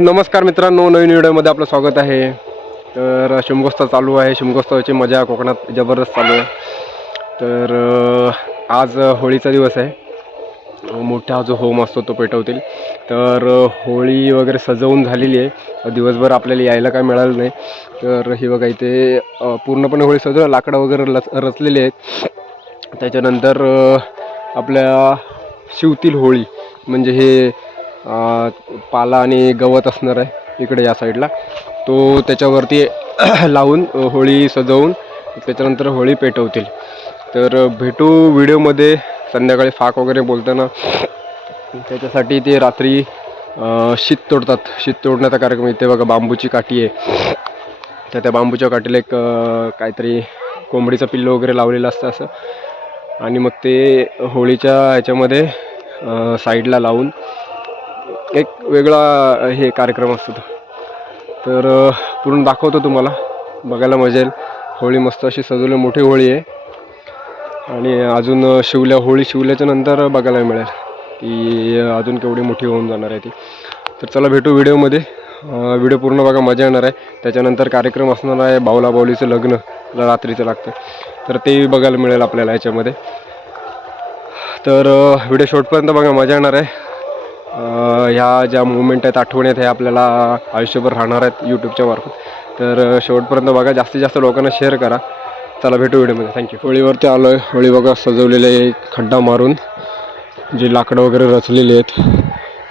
नमस्कार मित्रांनो, नवीन व्हिडिओमध्ये आपलं स्वागत आहे. तर शिमगोत्सव चालू आहे. शिमगोत्सवाची मजा कोकणात जबरदस्त चालू आहे. तर आज होळीचा दिवस आहे. मोठा जो होम असतो तो पेटवतील. तर होळी वगैरे सजवून झालेली आहे. दिवसभर आपल्याला यायला काय मिळालं नाही. तर हे बघा इथे पूर्णपणे होळी सजवून लाकडं वगैरे रचलेली आहेत. त्याच्यानंतर आपल्या शिवतील होळी म्हणजे हे पाला आणि गवत असणार आहे इकडे या साईडला, तो त्याच्यावरती लावून होळी सजवून त्याच्यानंतर होळी पेटवतील. तर भेटू व्हिडिओमध्ये संध्याकाळी फाक वगैरे बोलताना. त्याच्यासाठी ते रात्री शीत तोडतात. शीत तोडण्याचा कार्यक्रम इथे बघा, बांबूची काठी आहे. तर त्या बांबूच्या काठीला एक काहीतरी कोंबडीचं पिल्लं वगैरे लावलेलं असतं असं, आणि मग ते होळीच्या ह्याच्यामध्ये साईडला लावून एक वेगळा हे कार्यक्रम असतो. तर पूर्ण दाखवतो तुम्हाला, बघायला मजा येईल. होळी मस्त अशी सजवली, मोठी होळी आहे. आणि अजून होळी शिवल्याच्या नंतर बघायला मिळेल की अजून केवढी मोठी होऊन जाणार आहे ती. तर चला भेटू व्हिडिओमध्ये. व्हिडिओ पूर्ण बघा, मजा येणार आहे. त्याच्यानंतर कार्यक्रम असणार आहे, बावला बावलीचं लग्न रात्रीचं लागतं, तर ते बघायला मिळेल आपल्याला ह्याच्यामध्ये. तर व्हिडिओ शेवटपर्यंत बघा, मजा येणार आहे. ह्या ज्या मुवमेंट आहेत, आठवणी आहेत, ह्या आपल्याला आयुष्यभर राहणार आहेत यूट्यूबच्या मार्फत. तर शेवटपर्यंत बघा, जास्तीत जास्त लोकांना शेअर करा. चला भेटू व्हिडिओमध्ये. थँक्यू. होळीवरती आलो आहे. होळी बघा सजवलेले, खड्डा मारून जे लाकडं वगैरे रचलेली आहेत.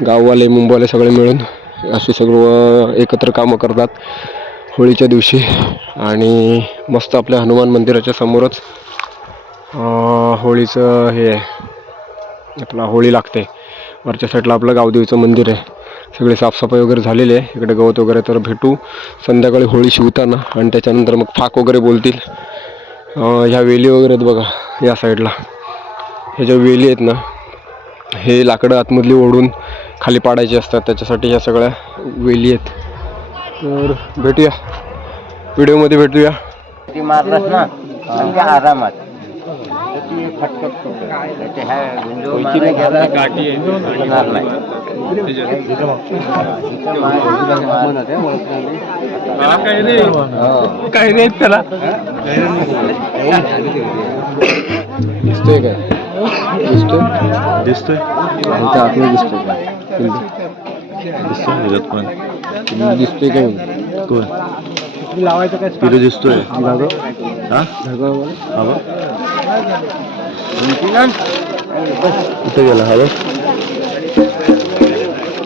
गाववाले मुंबईवाले सगळे मिळून अशी सगळं एकत्र कामं करतात होळीच्या दिवशी. आणि मस्त आपल्या हनुमान मंदिराच्या समोरच होळीचं हे आपला होळी लागते. वरच्या साईडला आपलं गावदेवीचं मंदिर आहे. सगळे साफसफाई वगैरे झालेली आहे. इकडे गवत वगैरे. तर भेटू संध्याकाळी होळी शिवताना. आणि त्याच्यानंतर मग फाक वगैरे बोलतील. ह्या वेली वगैरे आहेत बघा या साईडला. हे ज्या वेली आहेत ना, हे लाकडं आतमधली ओढून खाली पाडायची असतात, त्याच्यासाठी ह्या सगळ्या वेली आहेत. तर भेटूया व्हिडिओमध्ये, भेटूया. ती मारलास ना म्हणजे आरामात ती फटकत ते ह्या विंडो गाठी काय रे त्याला दिसतोय काय? दिसतोय आतमध्ये दिसतोय काय? दिसतोय काय? कोण लावायचं काय? पिलू दिसतोय. कुठे गेला? हवं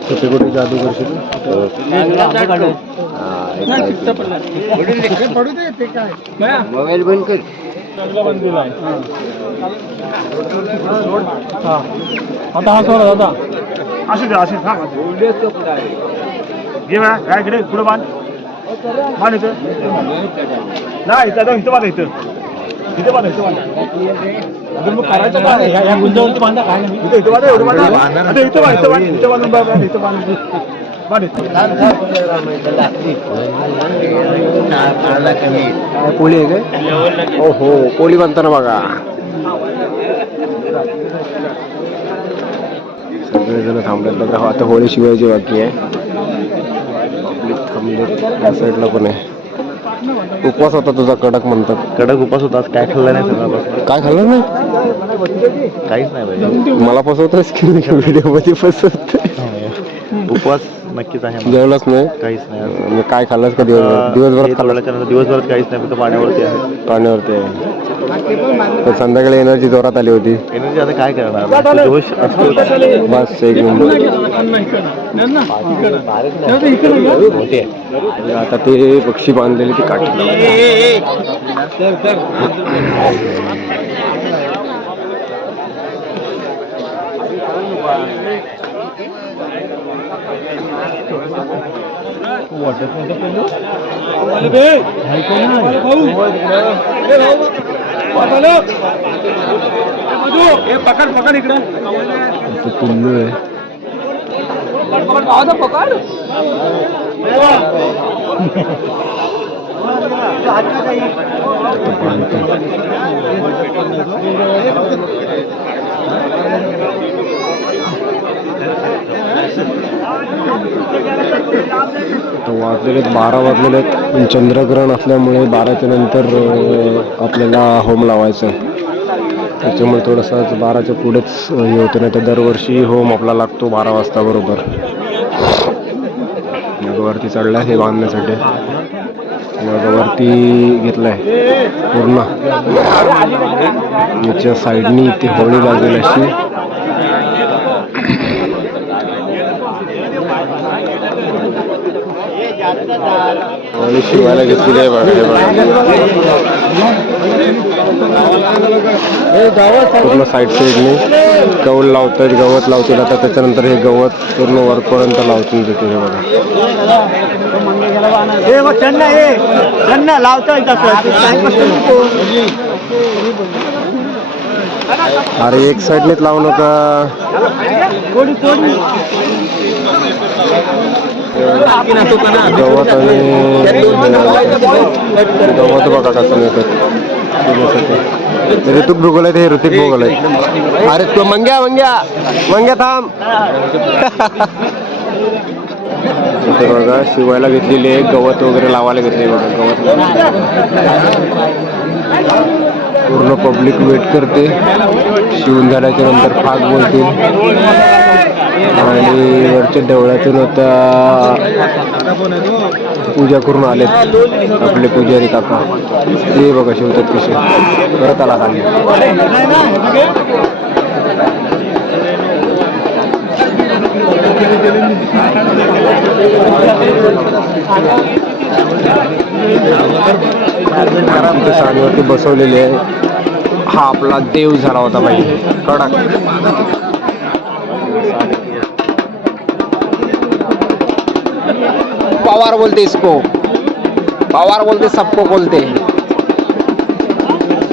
कुठे कुठे जादू करशील? मोबाईल बंद कर. आता हा सोडा दादा. असू दे घे बा. काय इकडे पुढं बांध इथं नाही, इथं बांधा. इथं बांधा मग करायचं काय? ह्या गुंजावरती बांधा. काय नाही इथं बांधा. एवढं बांधा. इथं पोळी आहे काय? हो, पोळी बांधताना बघा सगळेजण थांबलेत बघा. आता होळी शिवायची बाकी आहे. पब्लिक थांबले. त्या साईडला पण आहे. उपवास होता तुझा कडक म्हणतात. कडक उपास होता. काय खाल्लं नाही सगळं. काय खाल्लं नाही? काहीच नाही पाहिजे. मला फसवतोयस की व्हिडिओ मध्ये फसवत? उपवास नक्कीच आहे. जेवलाच नाही? काहीच नाही. काय खाल्लंस का? दिवसभरात खाल्लं? दिवसभरात काहीच नाही, फक्त पाण्यावरती आहे. पाण्यावरती आहे. तर संध्याकाळी एनर्जी जोरात आली होती. एनर्जी आता काय करणार, जोश असतो बस एक नंबर. आता ते पक्षी बांधलेली ती काठी. पकड इकडे पिल्लू आहे. तर वाजलेले 12 वाजलेले आहेत पण चंद्रग्रहण असल्यामुळे 12च्या नंतर आपल्याला होम लावायचं आहे. त्याच्यामुळे थोडंसं 12च्या पुढेच हे होतं. नाही तर दरवर्षी होम आपला लागतो 12 वाजता बरोबर. वरती चढला हे बांधण्यासाठी. वरती घेतलाय पूर्ण याच्या साईडनी ती होळी लागेल अशी. होळी शिवायला घेतलेली आहे बघा. हे बघा पूर्ण साईड साईडने गवत लावतात, गवत लावतील. आता त्याच्यानंतर हे गवत पूर्ण वरपर्यंत लावतील तिथे. हे बघा अरे एक साईडनेच लावू नका. गवत आणि गवत बघा कसं मिळतात. ऋतिक भोगल आहे, हे ऋतिक भोगल आहे. अरे तू मंग्या मंग्या मंग्या थांब. इथे बघा शिवायला घेतलेली आहे, गवत वगैरे लावायला घेतले बघा. गवत पूर्ण पब्लिक वेट करते. शिवून झाल्याच्या नंतर फाग बोलतील आणि वरच्या देवळातून आता पूजा करून आलेत आपले पुजारी काका. ते बघा शिवतात कसे. परत आला खाली. साडीवरती बसवलेली आहे. हा आपला देव झाला होता बाई कडक. पवार बोलते इसको, पवार बोलते सबको बोलते.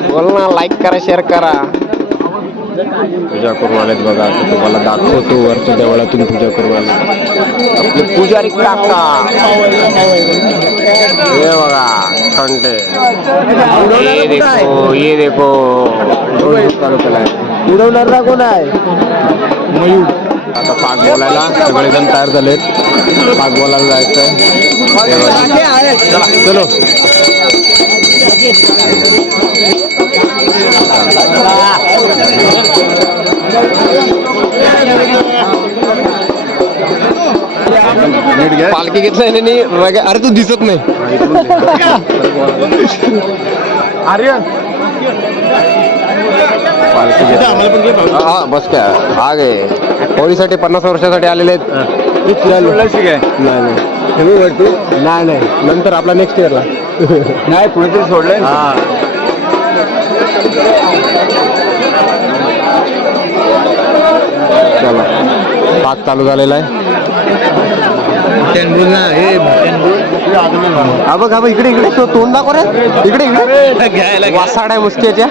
बोल ना, लाईक करा, शेअर करा. पूजा करून आलेत बघा. आता तुम्हाला दाखवतो वरच्या देवळातून पूजा करून आले आपले पुजारी काका. हे बघा कंटे. ये देखो उडवणार कोण आहे? मयूर. आता पाक बोलायला सगळेजण तयार झालेत. पाक बोलायला जायचंय. चला चलो. पालखी घेतलाय नाही. अरे तू दिसत नाही. पालखी हा बस काय आगे होळीसाठी 50 वर्षासाठी आलेले आहेत. नाही नाही नंतर आपला नेक्स्ट इयरला नाही कुणीतरी सोडलंय. हा चला पाक चालू झालेला आहे. हा बघ हा बघ इकडे इकडे तो तोंड दाखव रे. इकडे इकडे वासाड आहे मुसक्याच्या.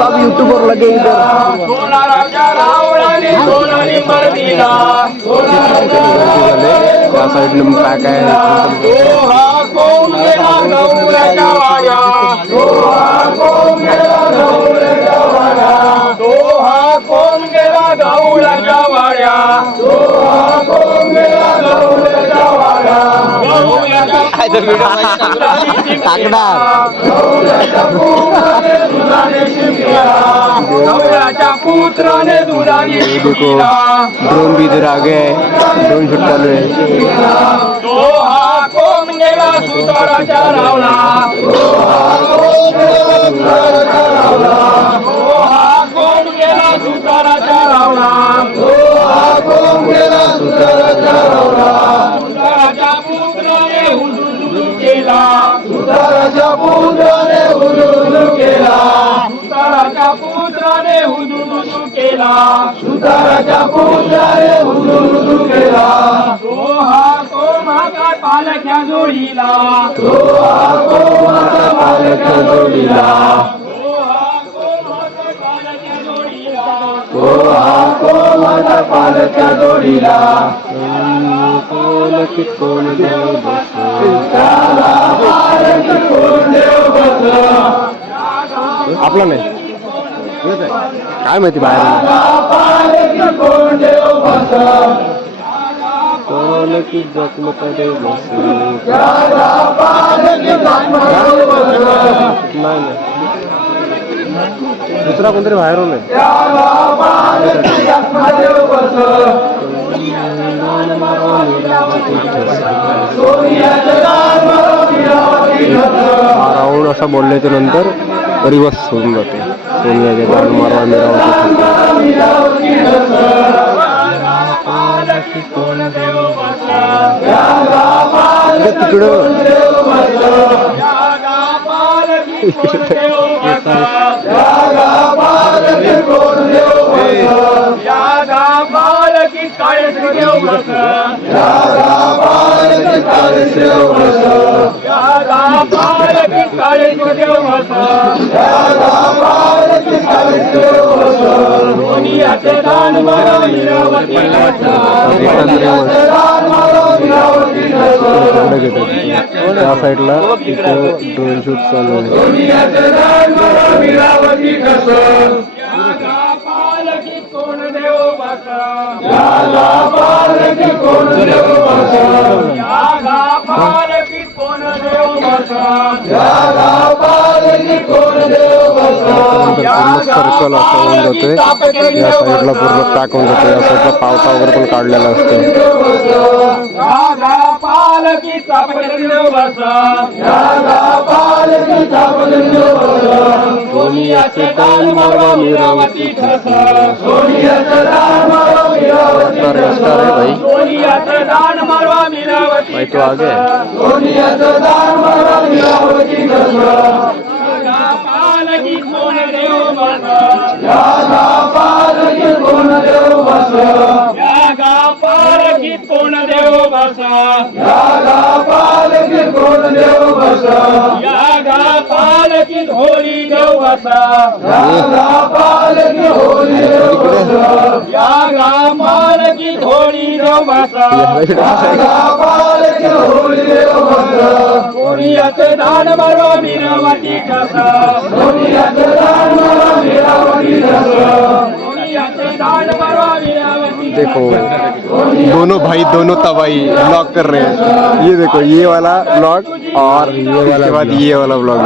सब यूट्यूबर लगे इधर. त्या साईडनं काय काय पुत्राने दुधाने शिंपीला ड्रोन भी इधर आ गया है ड्रोन शूट चालू है तो हा कोण गेला सुताराच्या रावला तो हा कोण गेला सुताराच्या रावला सुताराच्या पुत्राने हुदुदुदु केला सुताराच्या पुत्राने हुदुदुदु केला सुताराच्या पुत्राने हुदुदुदु केला सुताराच्या पुत्राने हुदुदुदु केला तो हा तो माझा पालख्या जोडीला तो हा तो माझा पालख्या जोडीला तो हा तो माझा पालख्या जोडीला कोण देव बस आपला नाही काय माहिती बाहेर पालकी जखमता देव बस नाही दुसरा कोणतरी बाहेरून आहे राऊंड असं बोलल्याच्या नंतर रिवर्स होऊन जाते सोनियाचे गाण मारवा त्या साईडला ड्रोन शूट चालू आहे सर्कल असं होऊन जाते या साईडला पूर्ण पॅक होऊन जाते या साईडला पावटा वगैरे पण काढलेला असतो भाई तो आगे पालकी कोण देव बस पालकी कोण देव बस पालकी कोण देव बस पालकी कोण देव बस पालकी होली देव बस पालकी होली देव बस पालकी होली देव बस पालकी होली देव बस कोणीयाचे दान मारो मीरावती कस कोणीयाचे दान मारो मीरावती कस कोणीयाचे दान मारो मीरावती देखो दोनों भाई दोनों तबाही ब्लॉग कर रहे हैं ये देखो ये वाला ब्लॉग और इसके बाद ये वाला ब्लॉग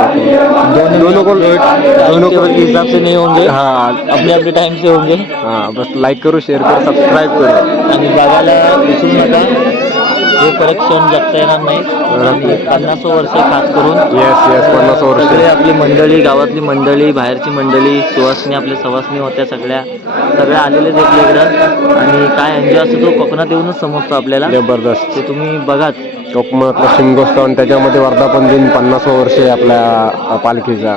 दोनों को दोनों के हिसाब से नहीं होंगे हाँ अपने अपने टाइम से होंगे हाँ बस लाइक करो शेअर करो सबस्क्राईब करो आणि बघायला विसरू नका हे परत क्षण जगता येणार नाही 50 वर्ष खास करून येस 50 वर्ष सगळे आपली मंडळी गावातली मंडळी बाहेरची मंडळी सुवासनी आपल्या सवासनी होत्या सगळ्या आलेलेच आपल्या इकडं आणि काय एन्जॉय असतो तो कोकणात येऊनच समजतो आपल्याला जबरदस्त ते तुम्ही बघाच कोकणातला शिमगोत्सव आणि त्याच्यामध्ये वर्धापन दिन 50 वर्ष आहे आपल्या पालखीचा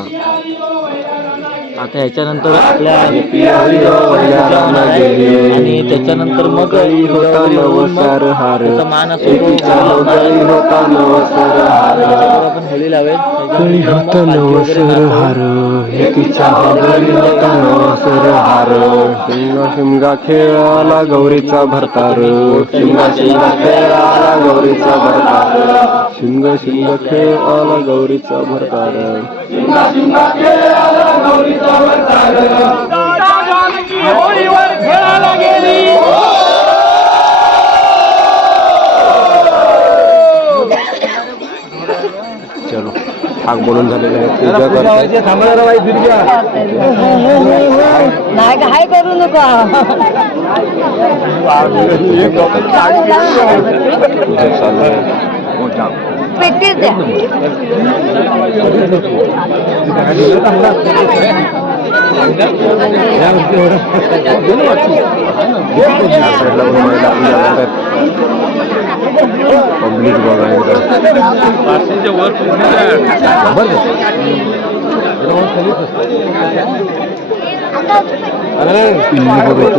आता ह्याच्यानंतर आपल्या आणि त्याच्यानंतर मग त्याचा मान असतो आपण होळी लावेल शिमगा खेळाला गौरीचा भरतार शिमगा खेळाला गौरीचा भरतार शिमगा खेळाला गौरीचा भरतार होळीवर खेळायला गेली आग बोलून झालेले आहेत पूजा करतायत. नाही काय करू नको पूजा चालू आहे. पेटीच द्या या साईडला पण महिला पूजा करतायत. पब्लिक बघा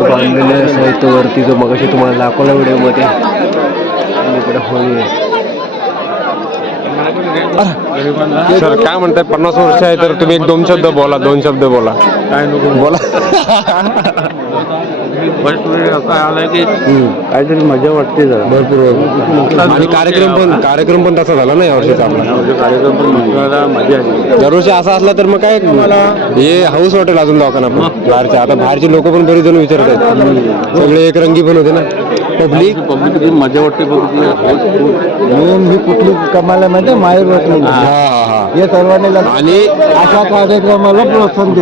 बांधलेले आहेत वरती जो मगाशी तुम्हाला दाखवला व्हिडिओमध्ये. इकडे होळी आहे. सर काय म्हणताय 50 वर्ष आहे तर तुम्ही एक 2 शब्द बोला. 2 शब्द बोला. काय नको बोला. काहीतरी मजा वाटते जरा भरपूर. आणि कार्यक्रम पण तसा झाला ना यावर्षीचा आपला. कार्यक्रम पण मजा आली. दरवर्षी असा असला तर मग काय हे हाऊस वाटेल अजून लोकांना पण बाहेरच्या. आता बाहेरचे लोक पण बरेच जण विचारत आहेत. सगळे एक रंगी पण होते ना. पब्लिक मजा वाटते मी कुठली कमाला म्हणजे माहेर वाटली हे सर्वांनी आणि अशा कार्यक्रमाला प्रोत्साहन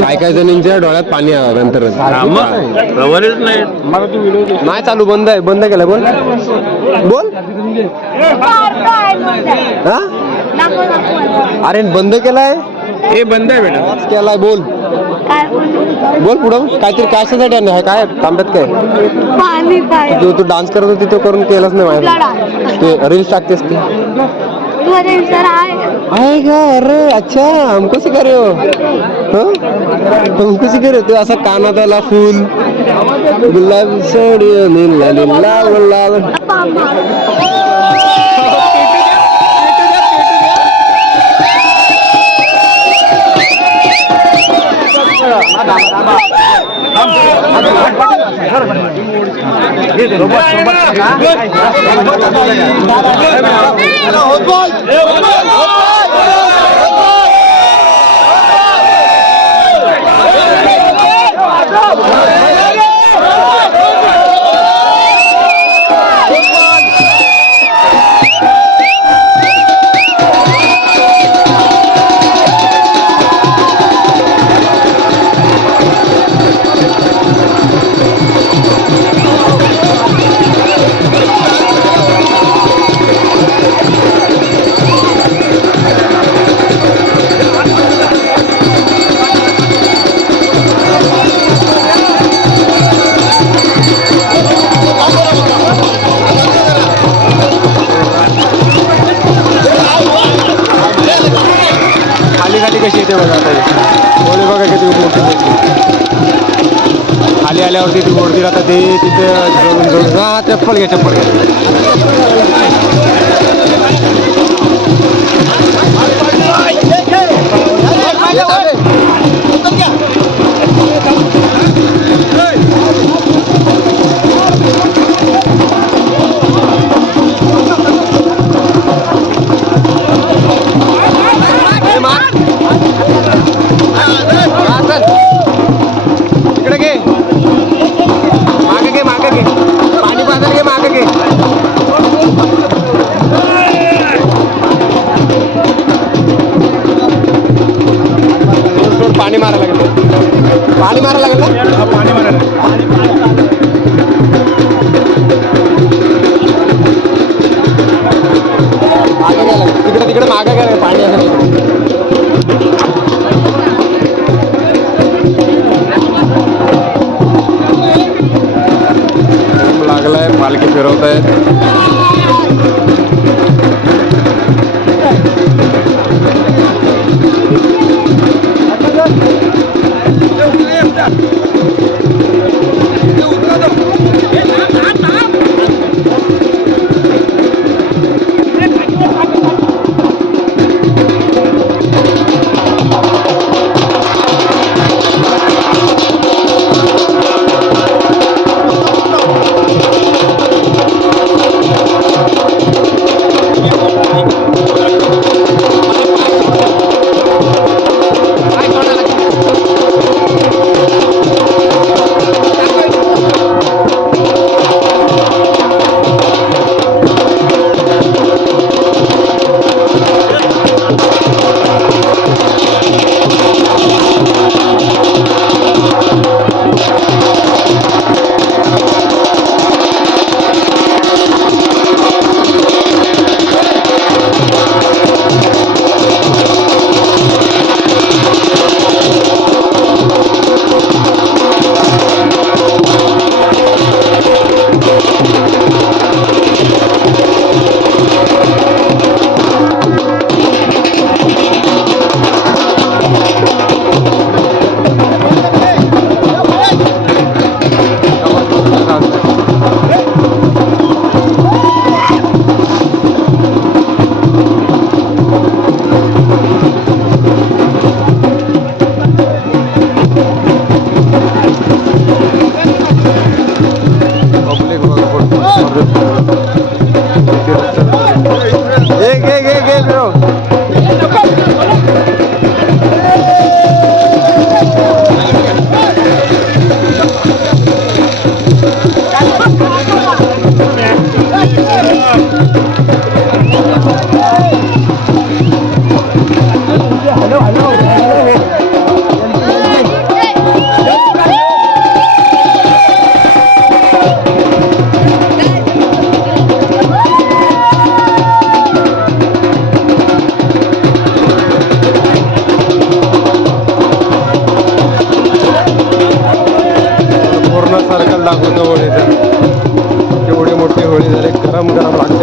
काय काय जणांच्या डोळ्यात पाणी आलं नंतर. नाही चालू बंद केलं. बोल हा अरे बंद केलाय. हे बंद आहे बेटा. केलाय बोल पुढं काहीतरी कशासाठी आहे काय तांब्यात काय पाणी पाहिजे तू डान्स करत होती तो करून केलाच नाही माझ्या. ते रील्स टाकतेस ते तू माझ्या विचार आहे का. अरे अच्छा हमको सिखा रहे हो. हमको सिखा रहे हो. तो असा कानात आला फुल गुलाब सोडी लाल. खाली कशी येते बघा आता. होळी बघा किती मोठी खाली आल्यावरती ती मूर्ती राहतात ते तिथे जोडून हा चप्पल घ्या. इकडे घे मागे घे पाणी पाजायला घे मागे घे. पाणी मारायला लागेल ना. पाणी मारायला तिकडे मागे गेलं पाणी लागलाय. पालखी फिरवत आहेत.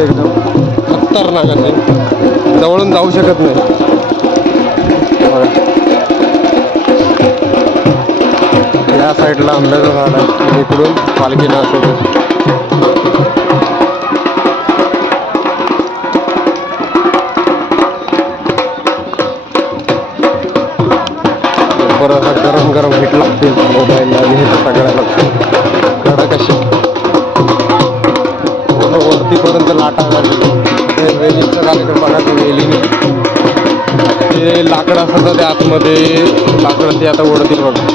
एकदम खतरनाक असे, जवळून जाऊ शकत नाही. बघा या साईडला आंब्याचं झाड आहे आणि इकडून पालखीला असं बरं गरम गरम हिट लागतील मोबाईलला आणि हे सगळ्याला कडक अशी वरतीपर्यंत लाटा लागली. वेलीचा कार्यक्रम बघायचा वेलीने ते लाकडं असतं त्या आतमध्ये लाकडं ते आता ओढतील बघा.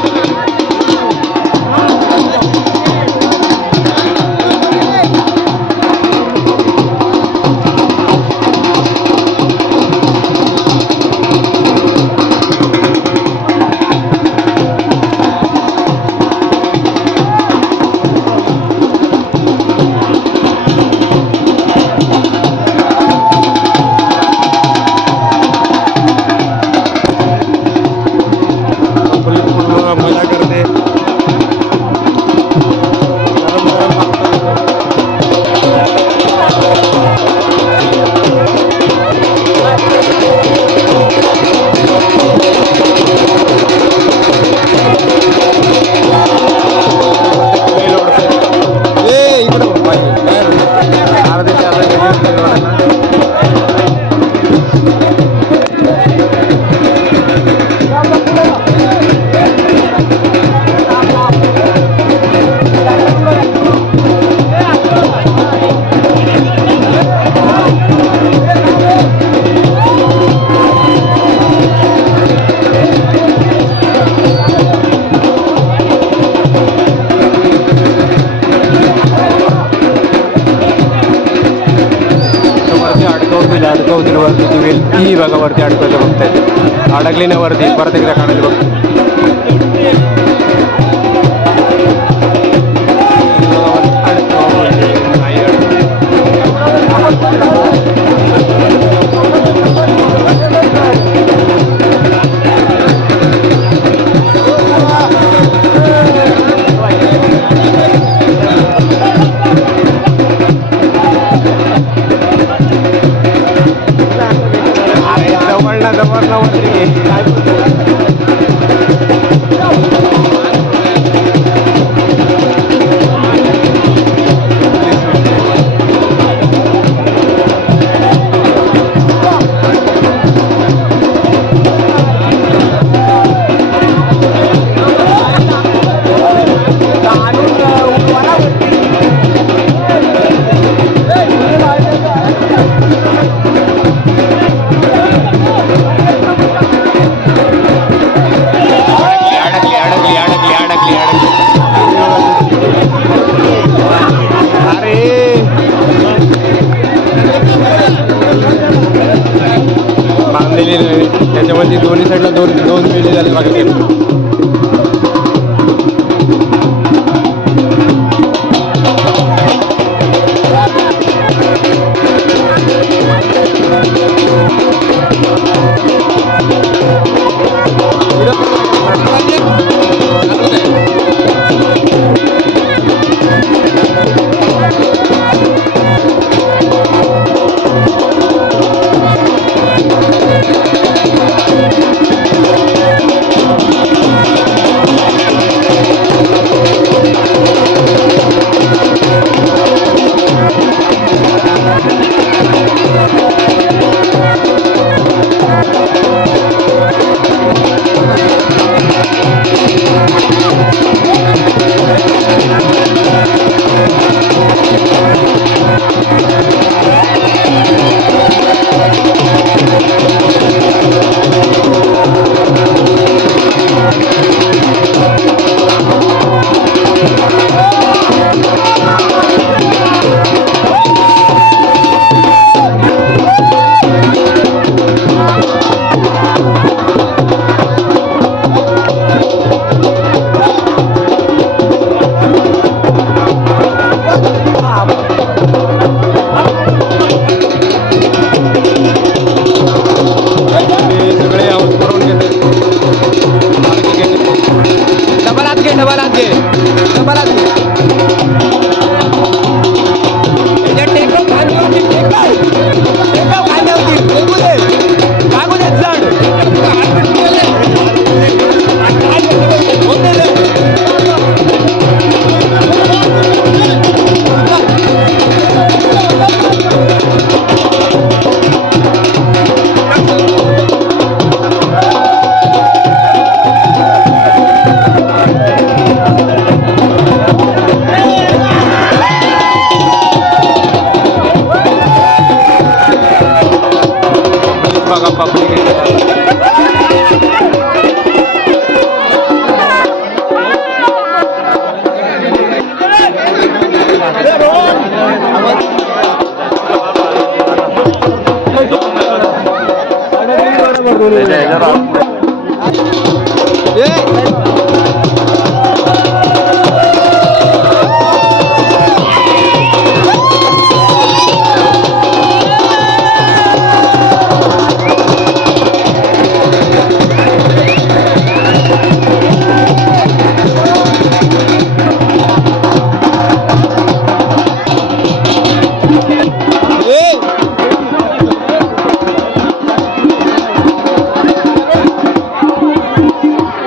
मजा करते. अडकवतील वरती ती वेल ती बघा वरती अडकवायचं बघताय. अडकली नाही वरती, परत एकदा काढायला बघ. बांधलेली नाही त्याच्यामध्ये दोन्ही साईडला दोन दोन वेळी झाले बाकी.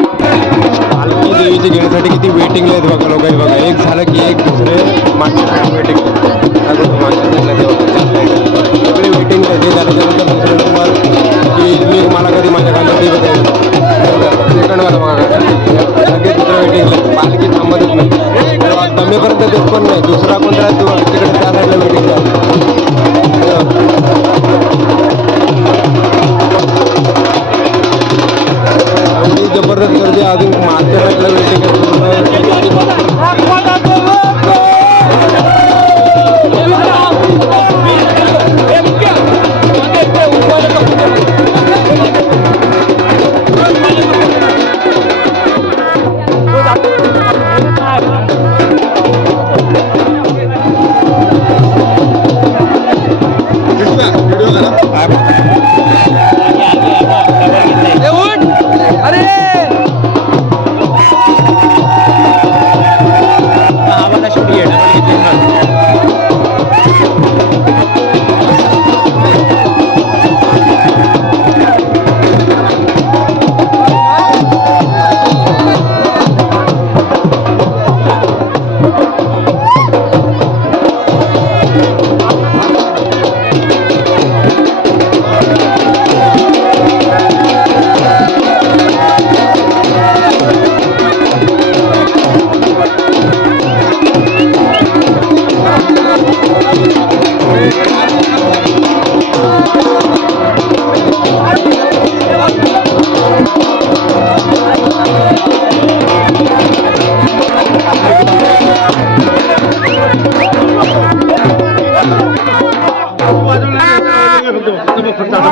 पालखी देवीची घेण्यासाठी किती वेटिंगला आहेत बघा लोक. बघा एक झालं की एक दुसरे मागच्या वेटिंग सगळे वेटिंग हे झाल्याच्यानंतर दुसरे नंबर की मी मला कधी माझ्या कांदा सेकंडवाला बघा लगेच दुसरं वेटिंगला. पालखी थांबतच नाही दमेपर्यंत देत पण नाही. दुसरा कोणता तिकडे त्या साईडला वेटिंग एवढी जबरदस्त गर्दी अजून मागच्या साईडला वेटिंग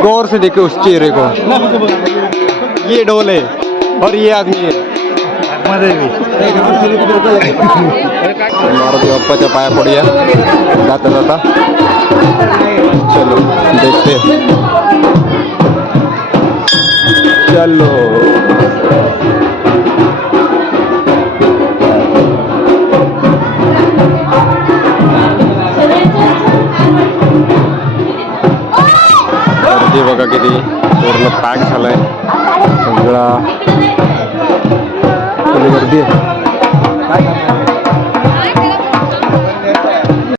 गौर से देखे उस चेहरे को. ये ढोल है और ये आदमी है. मारुती बाप्पाच्या पाया पडूया जाता जाता. चलो देखते चलो. गर्दी बघा किती पूर्ण पॅक झालाय सगळा गर्दी आहे.